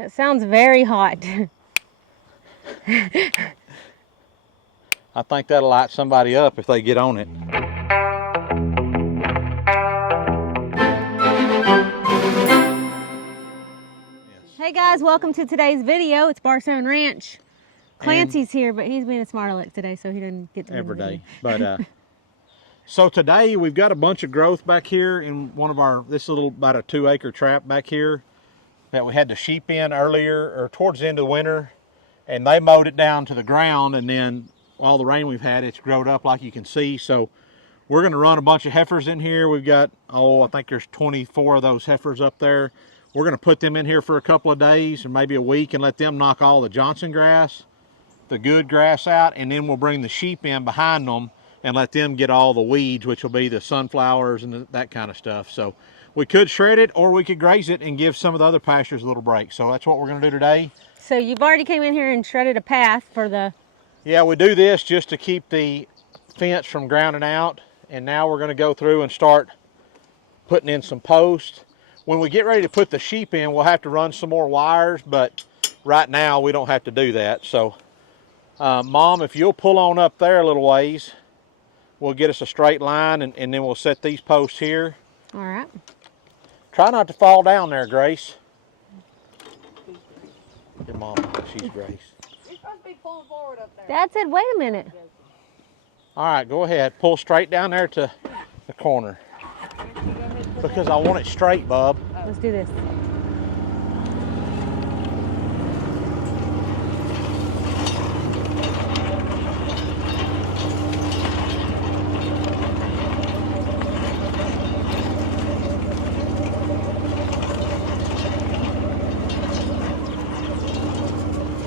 That sounds very hot. I think that'll light somebody up if they get on it. Hey guys, welcome to today's video. It's Barstone Ranch. Clancy's here, but he's being a smart aleck today, so he doesn't get to every day. But so today we've got a bunch of growth back here in one of our, this is a little about a 2-acre trap back here that we had the sheep in earlier or towards the end of the winter, and they mowed it down to the ground, and then all the rain we've had, it's growed up like you can see. So we're going to run a bunch of heifers in here. We've got, I think there's 24 of those heifers up there. We're going to put them in here for a couple of days or maybe a week and let them knock all the Johnson grass, the good grass out, and then we'll bring the sheep in behind them and let them get all the weeds, which will be the sunflowers and that kind of stuff. So we could shred it or we could graze it and give some of the other pastures a little break. So that's what we're going to do today. So you've already came in here and shredded a path for the... Yeah, we do this just to keep the fence from grounding out. And now we're going to go through and start putting in some posts. When we get ready to put the sheep in, we'll have to run some more wires, but right now we don't have to do that. So Mom, if you'll pull on up there a little ways, we'll get us a straight line, and then we'll set these posts here. All right. Try not to fall down there, Grace. Your Mom, she's Grace. You're supposed to be pulling forward up there. Dad said, wait a minute. All right, go ahead. Pull straight down there to the corner. Because I want it straight, bub. Let's do this.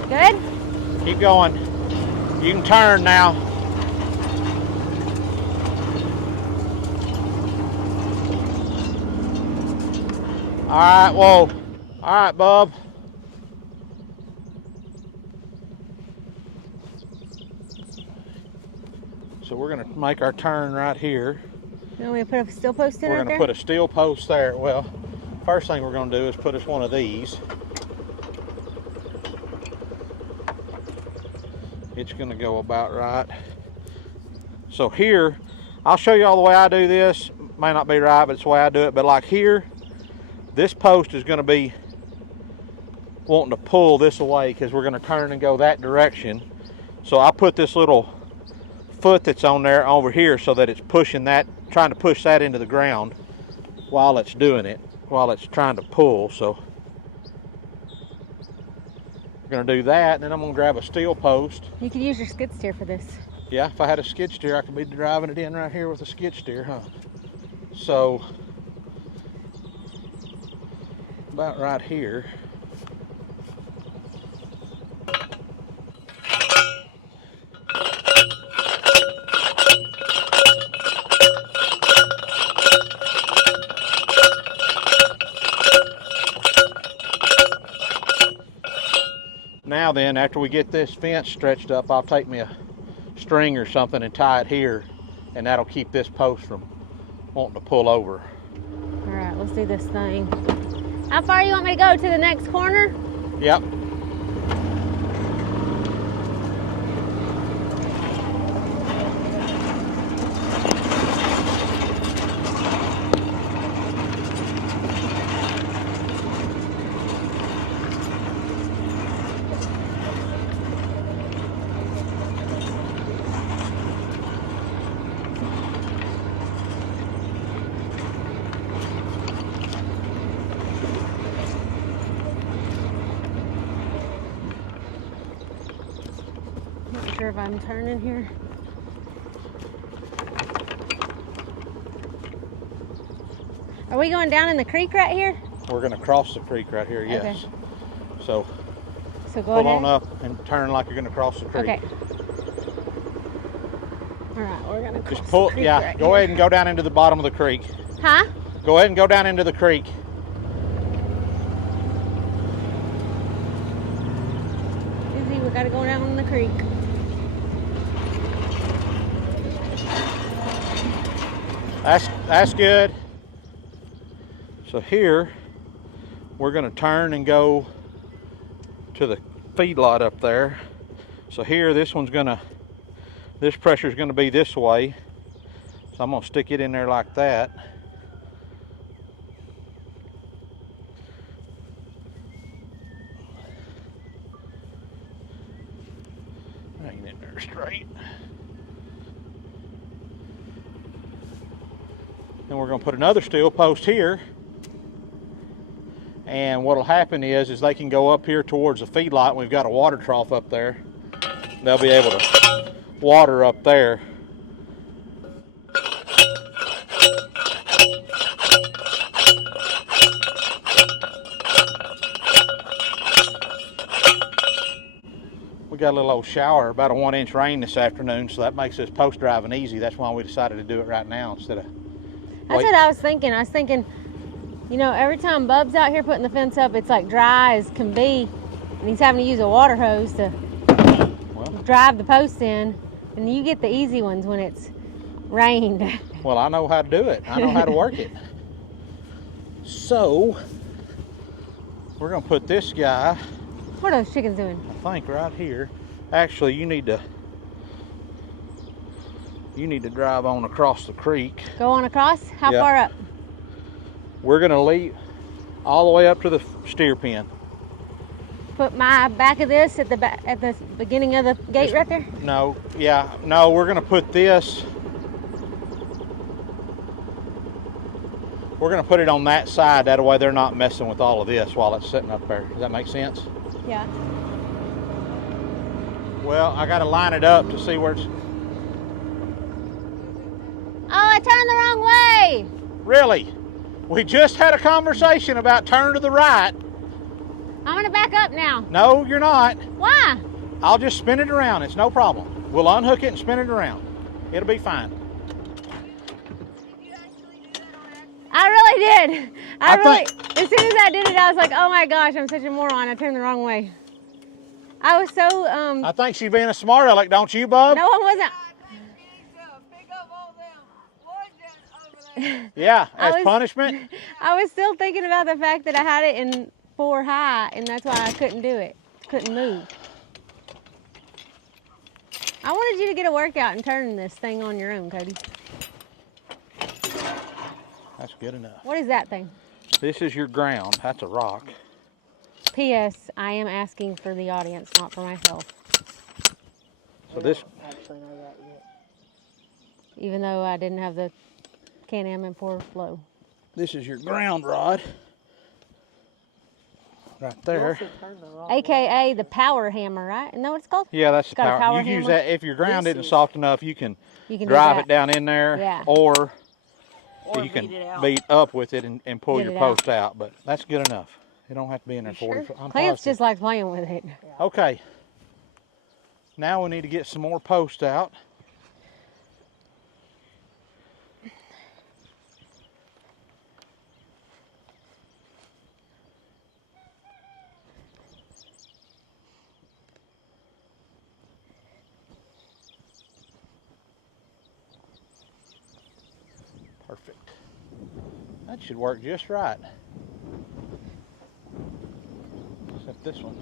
Good? Keep going. You can turn now. All right, whoa. All right, bub. So we're gonna make our turn right here. You want me to put a steel post in We're right gonna there? put a steel post there. Well, first thing we're gonna do is put us one of these. It's gonna go about right. So here, I'll show you all the way I do this. May not be right, but it's the way I do it. But like here, this post is going to be wanting to pull this away because we're going to turn and go that direction. So I put this little foot that's on there over here so that it's pushing that, trying to push that into the ground while it's doing it, while it's trying to pull. So we're going to do that, and then I'm going to grab a steel post. You could use your skid steer for this. Yeah, if I had a skid steer, I could be driving it in right here with a skid steer, huh? So about right here. Now then, after we get this fence stretched up, I'll take me a string or something and tie it here, and that'll keep this post from wanting to pull over. All right, let's do this thing. How far you want me to go? To the next corner? Yep. Not sure if I'm turning here. Are we going down in the creek right here? We're going to cross the creek right here, yes. Okay. So So go pull ahead. on up and turn like you're going to cross the creek. Okay. All right, we're gonna cross Just pull, the creek yeah, right go here. ahead and go down into the bottom of the creek. Huh? Go ahead and go down into the creek. Izzy, we gotta go down in the creek. That's good. So here, we're going to turn and go to the feedlot up there. So here, this pressure is gonna be this way. So I'm gonna stick it in there like that. Hang it in there straight. Then we're gonna put another steel post here. And what'll happen is they can go up here towards the feedlot, and we've got a water trough up there. They'll be able to water up there. We got a little old shower, about a 1-inch rain this afternoon, so that makes this post driving easy. That's why we decided to do it right now instead of That's what I was thinking. I was thinking, you know, every time Bub's out here putting the fence up, it's like dry as can be, and he's having to use a water hose to drive the posts in, and you get the easy ones when it's rained. Well, I know how to do it. I know how to work it. So, we're gonna put this guy, What are those chickens doing? I think, right here. Actually, you need to drive on across the creek. Go on across? How Yeah. far up? We're gonna lead all the way up to the steer pen. Put my back of this at the beginning of the gate right there? No, yeah, no, we're gonna put this. We're gonna put it on that side. That way they're not messing with all of this while it's sitting up there. Does that make sense? Yeah. Well, I gotta line it up to see where it's. Oh, I turned the wrong way. Really? We just had a conversation about turn to the right. I'm gonna back up now. No, you're not. Why? I'll just spin it around. It's no problem. We'll unhook it and spin it around. It'll be fine. I really did. I As soon as I did it, I was like, oh my gosh, I'm such a moron. I turned the wrong way. I was so, I think she's being a smart aleck, don't you, Bub? no, I wasn't. Pick up all them wood that's over there. Yeah, I as was- punishment. I was still thinking about the fact that I had it in 4 high, and that's why I couldn't do it. Couldn't move. I wanted you to get a workout and turn this thing on your own, Cody. That's good enough. What is that thing? This is your ground. That's a rock. P.S. I am asking for the audience, not for myself. So this, Actually know that yet. Even though I didn't have the Can-Am and 4 flow. this is your ground rod. Right there. AKA the power hammer, right? Isn't that what it's called? Yeah, that's the Got a power. power You use hammer? that if your ground This isn't is- soft enough. You can You can drive do it down in there, Yeah. or Or you can beat it out. beat up with it and pull Get your it post out. But that's good enough. It don't have to be in there 40. sure? I'm Clarence positive. just likes playing with it. Okay. Now we need to get some more posts out. Perfect. That should work just right. Except this one.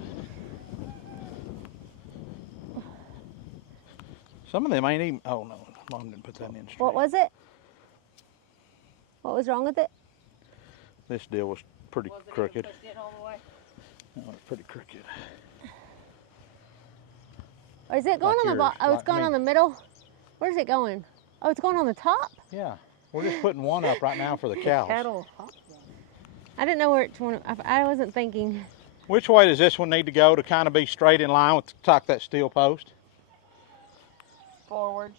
Some of them ain't even, oh no, Mom didn't put that in straight. What was it? What was wrong with it? This deal was pretty crooked. Pushed it all the way. That was pretty crooked. Or is it going Like on the bottom? yours, Oh, it's like going me. on the middle? Where's it going? Oh, it's going on the top? Yeah, we're just putting one up right now for the cows. Cattle hop. I didn't know which one. I wasn't thinking. Which way does this one need to go to kind of be straight in line with that steel post? Forwards.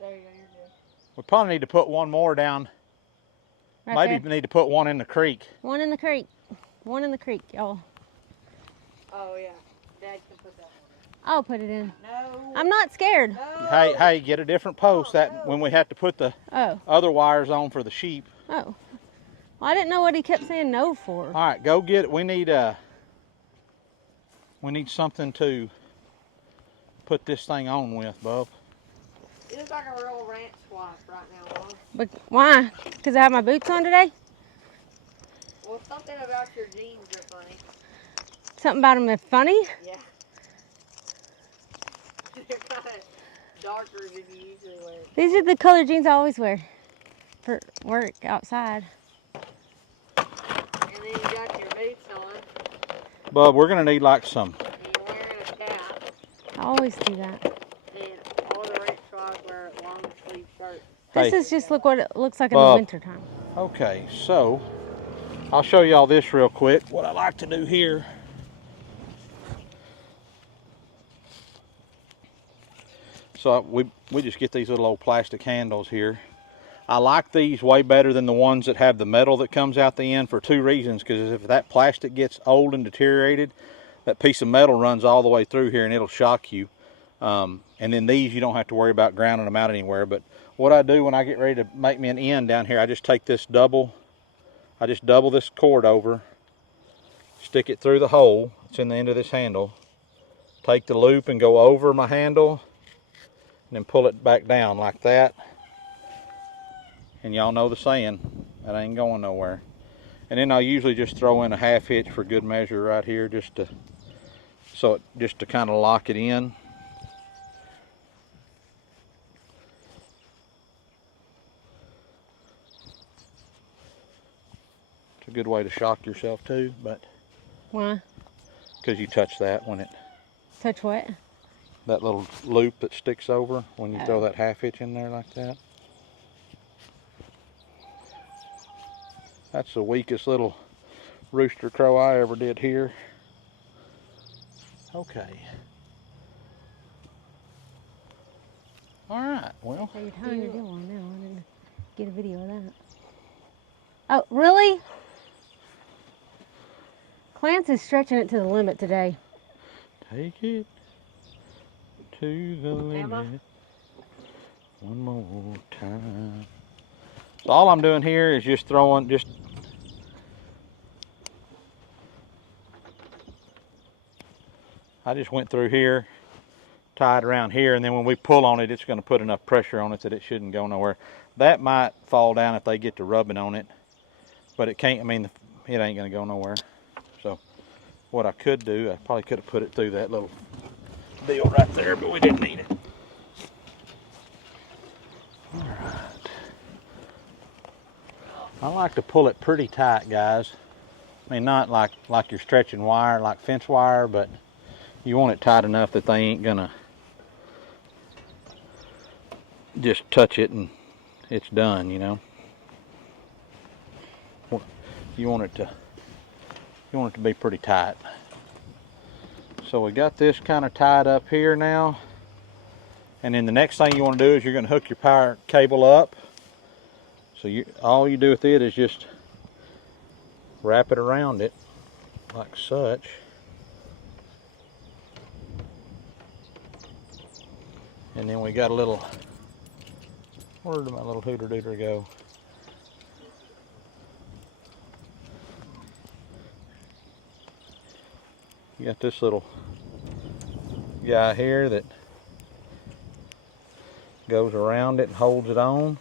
There you go, you're good. We probably need to put one more down. Right Maybe there. we need to put one in the creek. One in the creek. One in the creek, y'all. Oh yeah, Dad can put that one I'll put it in. in. No. I'm not scared. No. Hey, get a different post that when we have to put the Oh, other wires on for the sheep. oh. Well, I didn't know what he kept saying no for. All right, go get it. We need something to put this thing on with, Bub. You look like a real ranch wife right now, Mom. But why? Because I have my boots on today? Well, something about your jeans are funny. Something about them is funny? Yeah. They're kind of darker than you usually wear. These are the color jeans I always wear for work outside. And then you got your boots on. Bub, we're gonna need like some. And you're wearing a cap. I always do that. And all the ranch wives wear long sleeve shirts. This Hey. is just look what it looks like in the Bob. winter time. Okay, so I'll show y'all this real quick. What I like to do here. So we just get these little old plastic handles here. I like these way better than the ones that have the metal that comes out the end for two reasons. Because if that plastic gets old and deteriorated, that piece of metal runs all the way through here and it'll shock you. And then these you don't have to worry about grounding them out anywhere. But what I do when I get ready to make me an end down here, I just take this double this cord over, stick it through the hole that's in the end of this handle, take the loop and go over my handle, and then pull it back down like that. And y'all know the saying, that ain't going nowhere. And then I'll usually just throw in a half hitch for good measure right here, just to kind of lock it in. It's a good way to shock yourself too, but Why? because you touch that when it, Touch what? that little loop that sticks over when you throw that half hitch in there like that. That's the weakest little rooster crow I ever did here. Okay. All right, well. Hey, you're tying your deal on now. I didn't get a video of that. Oh, really? Clance is stretching it to the limit today. Take it to the Emma? limit one more time. So all I'm doing here is just throwing, I just went through here, tied around here, and then when we pull on it, it's going to put enough pressure on it that it shouldn't go nowhere. That might fall down if they get to rubbing on it, but it can't, I mean, it ain't going to go nowhere. So what I could do, I probably could have put it through that little deal right there, but we didn't need it. All right. I like to pull it pretty tight, guys. I mean, not like you're stretching wire, like fence wire, but you want it tight enough that they ain't gonna just touch it and it's done, you know. You want it to be pretty tight. So we got this kind of tied up here now. And then the next thing you want to do is you're going to hook your power cable up. So all you do with it is just wrap it around it like such. And then we got a little, where did my little hooter dooter go? You got this little guy here that goes around it and holds it on.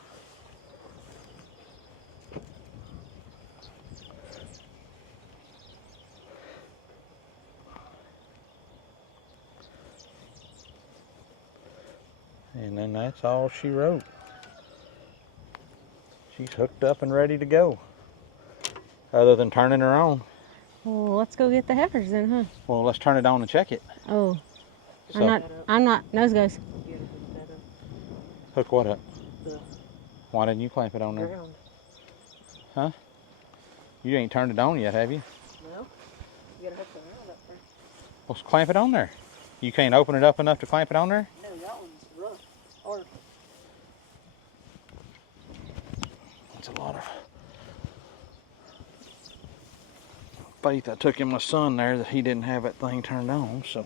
And then that's all she wrote. She's hooked up and ready to go. Other than turning her on. Well, let's go get the heifers then, huh? Well, let's turn it on and check it. Oh, So, I'm not, nose goes. hook what up? The Why didn't you clamp it on there? ground. Huh? You ain't turned it on yet, have you? No? You gotta hook the ground up there. Well, clamp it on there. You can't open it up enough to clamp it on there? No, that one's rough. Or That's a lot of faith I took in my son there that he didn't have that thing turned on, so.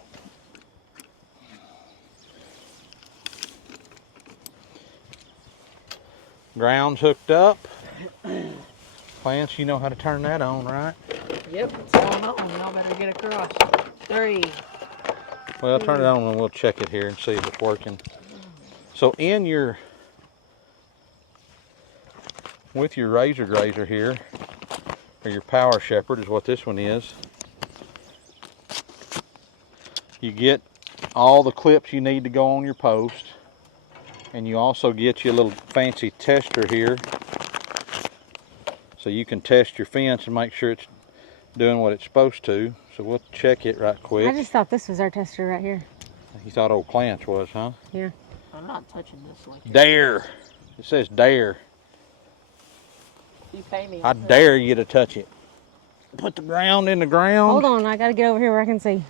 Ground's hooked up. Clance, you know how to turn that on, right? yep, it's on. Y'all better get across. 3. Well, turn it on and we'll check it here and see if it's working. So with your Razer Grazer here, or your Power Shepherd is what this one is, you get all the clips you need to go on your post, and you also get you a little fancy tester here, so you can test your fence and make sure it's doing what it's supposed to. So we'll check it right quick. I just thought this was our tester right here. You thought old Clance was, huh? Yeah. I'm not touching this like that. Dare. It says dare. You pay me. I dare you to touch it. Put the ground in the ground. Hold on, I gotta get over here where I can see.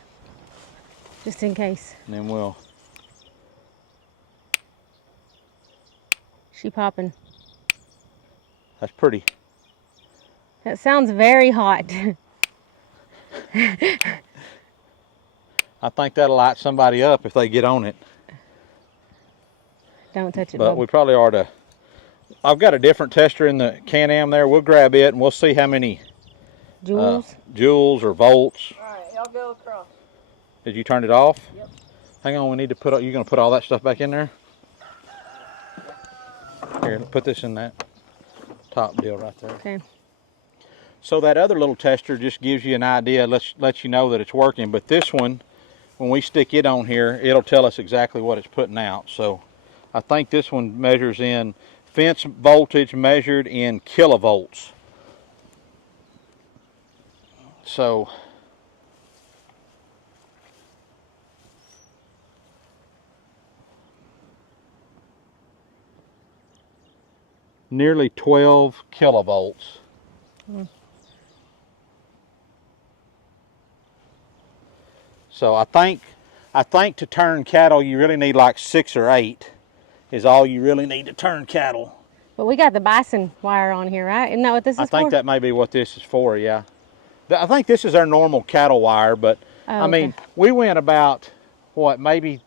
Just in case. And then we'll. She popping. That's pretty. That sounds very hot. I think that'll light somebody up if they get on it. Don't touch it, But Bub. we probably ought to. I've got a different tester in the Can-Am there. We'll grab it and we'll see how many joules or volts. Alright, y'all go across. Did you turn it off? Yep. Hang on, we need to put. You're going to put all that stuff back in there? Here, put this in that top deal right there. Okay. So that other little tester just gives you an idea, lets you know that it's working. But this one, when we stick it on here, it'll tell us exactly what it's putting out. So I think this one measures in fence voltage measured in kilovolts. So nearly 12 kilovolts. So I think to turn cattle you really need like 6 or 8 is all you really need to turn cattle. But we got the bison wire on here, right? Isn't that what this is for? I think that may be what this is for, yeah. I think this is our normal cattle wire, but I mean, we went about, what, maybe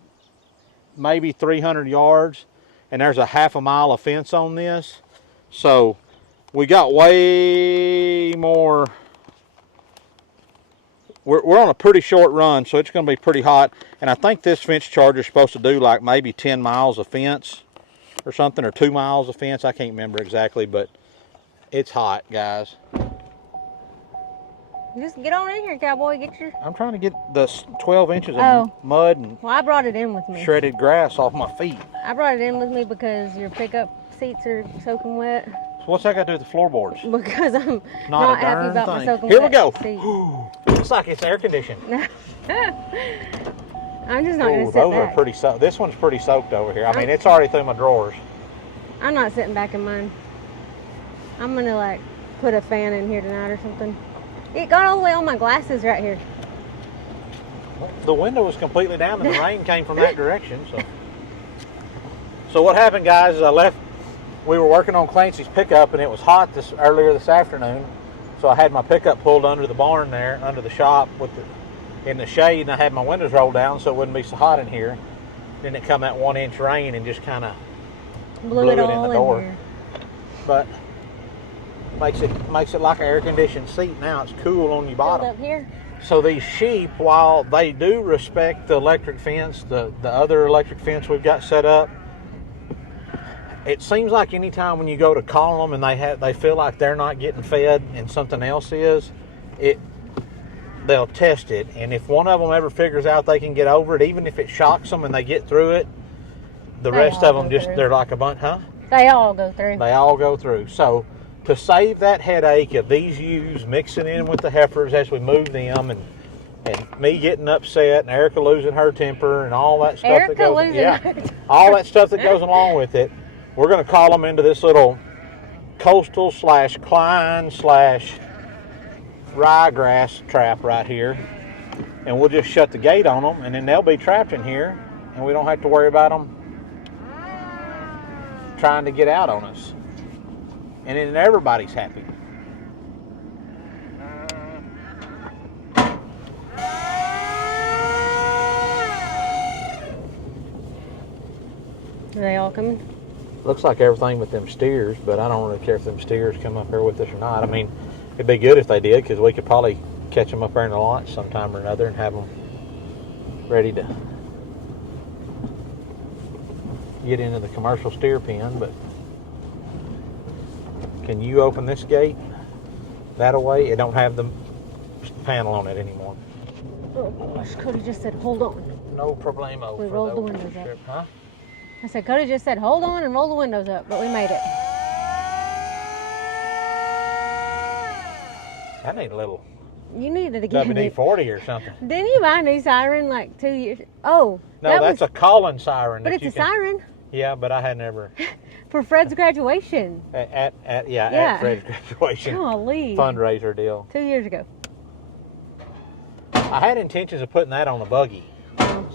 300 yards, and there's a half a mile of fence on this. So we got way more. We're on a pretty short run, so it's going to be pretty hot. And I think this fence charger is supposed to do like maybe 10 miles of fence or something, or 2 miles of fence. I can't remember exactly, but it's hot, guys. Just get on in here, cowboy. Get your... I'm trying to get the 12 inches of mud and Well, I brought it in with me. shredded grass off my feet. I brought it in with me because your pickup seats are soaking wet. So what's that got to do with the floorboards? Because I'm Not not a happy darn about my thing. soaking Here we wet go. seat. It's like it's air conditioned. I'm just not going to Ooh, sit those back. are pretty soaked. This one's pretty soaked over here. I mean, it's already through my drawers. I'm not sitting back in mine. I'm going to like put a fan in here tonight or something. It got all the way on my glasses right here. The window was completely down and the rain came from that direction. So what happened, guys, is we were working on Clancy's pickup and it was hot earlier this afternoon. So I had my pickup pulled under the barn there, under the shop in the shade, and I had my windows rolled down so it wouldn't be so hot in here. Then it come that 1-inch rain and just kind of blew it in the door. Here. But makes it like an air-conditioned seat now. It's cool on your bottom. Up here. So these sheep, while they do respect the electric fence, the other electric fence we've got set up, it seems like anytime when you go to call them and they feel like they're not getting fed and something else is, they'll test it. And if one of them ever figures out they can get over it, even if it shocks them and they get through it, the rest of them they're like a bunch, huh? They all go through. They all go through. So to save that headache of these ewes mixing in with the heifers as we move them, and me getting upset and Erica losing her temper and all that stuff all that stuff that goes along with it, we're going to call them into this little coastal / Klein / ryegrass trap right here, and we'll just shut the gate on them, and then they'll be trapped in here, and we don't have to worry about them trying to get out on us. And then everybody's happy. Are they all coming? Looks like everything with them steers, but I don't really care if them steers come up here with us or not. I mean, it'd be good if they did, because we could probably catch them up there in the launch sometime or another and have them ready to, get into the commercial steer pen, but can you open this gate that away? It don't have the panel on it anymore. Oh gosh, Cody just said, hold on. No problemo. We rolled the windows up. Huh? I said, Cody just said, hold on and roll the windows up, but we made it. I need a little You needed to get WD-40 or something. Didn't you buy a new siren like 2 years? Oh. No, that's a calling siren. But it's a siren. Yeah, but I had never. For Fred's graduation. At Fred's graduation. Golly. Fundraiser deal. 2 years ago. I had intentions of putting that on a buggy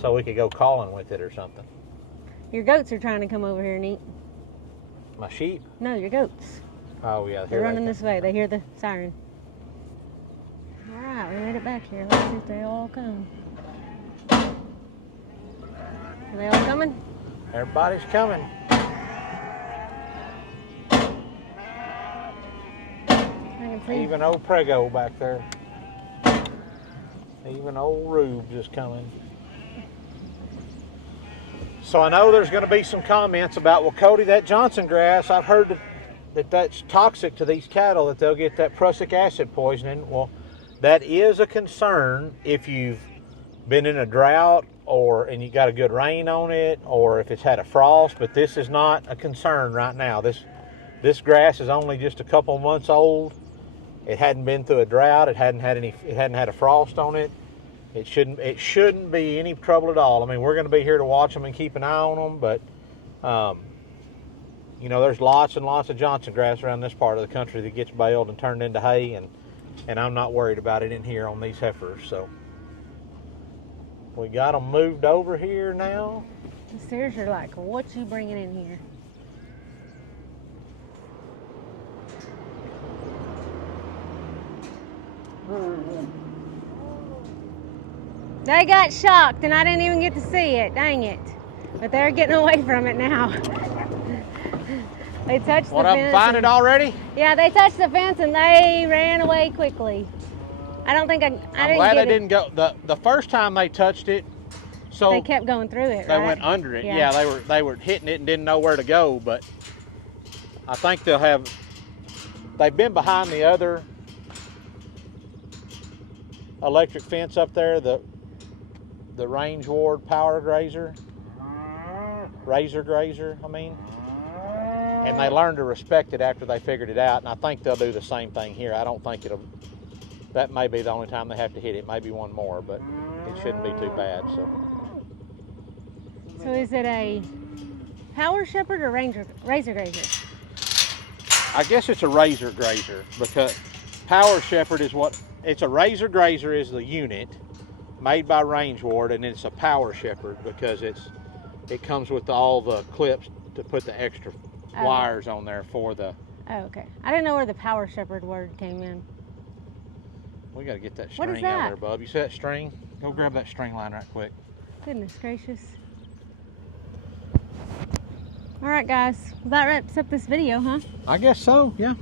so we could go calling with it or something. Your goats are trying to come over here and eat. My sheep? No, your goats. Oh, yeah. They're running this way. They hear the siren. All right, we made it back here. Let's see if they all come. Are they all coming? Everybody's coming. I can see. Even old Prego back there. Even old Rubes is coming. So I know there's going to be some comments about, well, Cody, that Johnson grass, I've heard that that's toxic to these cattle, that they'll get that prussic acid poisoning. Well, that is a concern if you've been in a drought and you got a good rain on it, or if it's had a frost, but this is not a concern right now. This grass is only just a couple months old. It hadn't been through a drought. It hadn't had a frost on it. It shouldn't be any trouble at all. I mean, we're going to be here to watch them and keep an eye on them, but you know, there's lots and lots of Johnson grass around this part of the country that gets baled and turned into hay, and I'm not worried about it in here on these heifers. So we got them moved over here now. The steers are like, what you bringing in here? They got shocked and I didn't even get to see it. Dang it. But they're getting away from it now. They touched the fence. What up, find it already? Yeah, they touched the fence and they ran away quickly. I don't think I'm glad they didn't go. The first time they touched it, so they kept going through it. They right? went under it. Yeah, they were hitting it and didn't know where to go. But I think they've been behind the other electric fence up there, the Range Ward Power Grazer, Razer Grazer, I mean. And they learned to respect it after they figured it out, and I think they'll do the same thing here. I don't think that may be the only time they have to hit it. Maybe one more, but it shouldn't be too bad. So is it a Power Shepherd or Razer Grazer? I guess it's a Razer Grazer, because Power Shepherd is it's a Razer Grazer is the unit made by Range Ward, and it's a Power Shepherd because it comes with all the clips to put the extra wires on there for the. Oh, okay. I didn't know where the Power Shepherd word came in. We got to get that What is string out that? of there, bub. You see that string? Go grab that string line right quick. Goodness gracious. All right, guys. Well, that wraps up this video, huh? I guess so, yeah.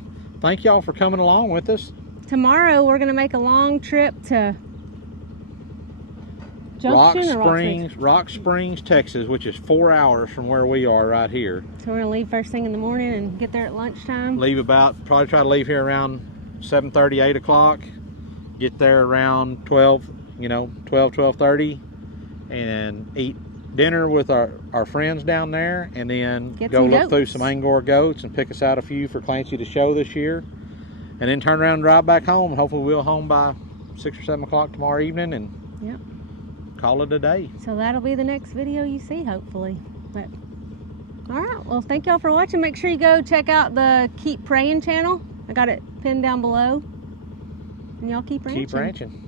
Thank y'all for coming along with us. Tomorrow, we're going to make a long trip to Rock Springs, Texas, which is 4 hours from where we are right here. So we're going to leave first thing in the morning and get there at lunchtime. Probably try to leave here around 7:30, 8 o'clock. Get there around 12:30, and eat dinner with our friends down there, and then go look through some Angora goats and pick us out a few for Clancy to show this year, and then turn around and drive back home. Hopefully we'll home by 6 or 7 o'clock tomorrow evening, and call it a day. So that'll be the next video you see, hopefully. But all right, well, thank y'all for watching. Make sure you go check out the Keep Praying channel. I got it pinned down below, and y'all keep ranching. Keep ranching.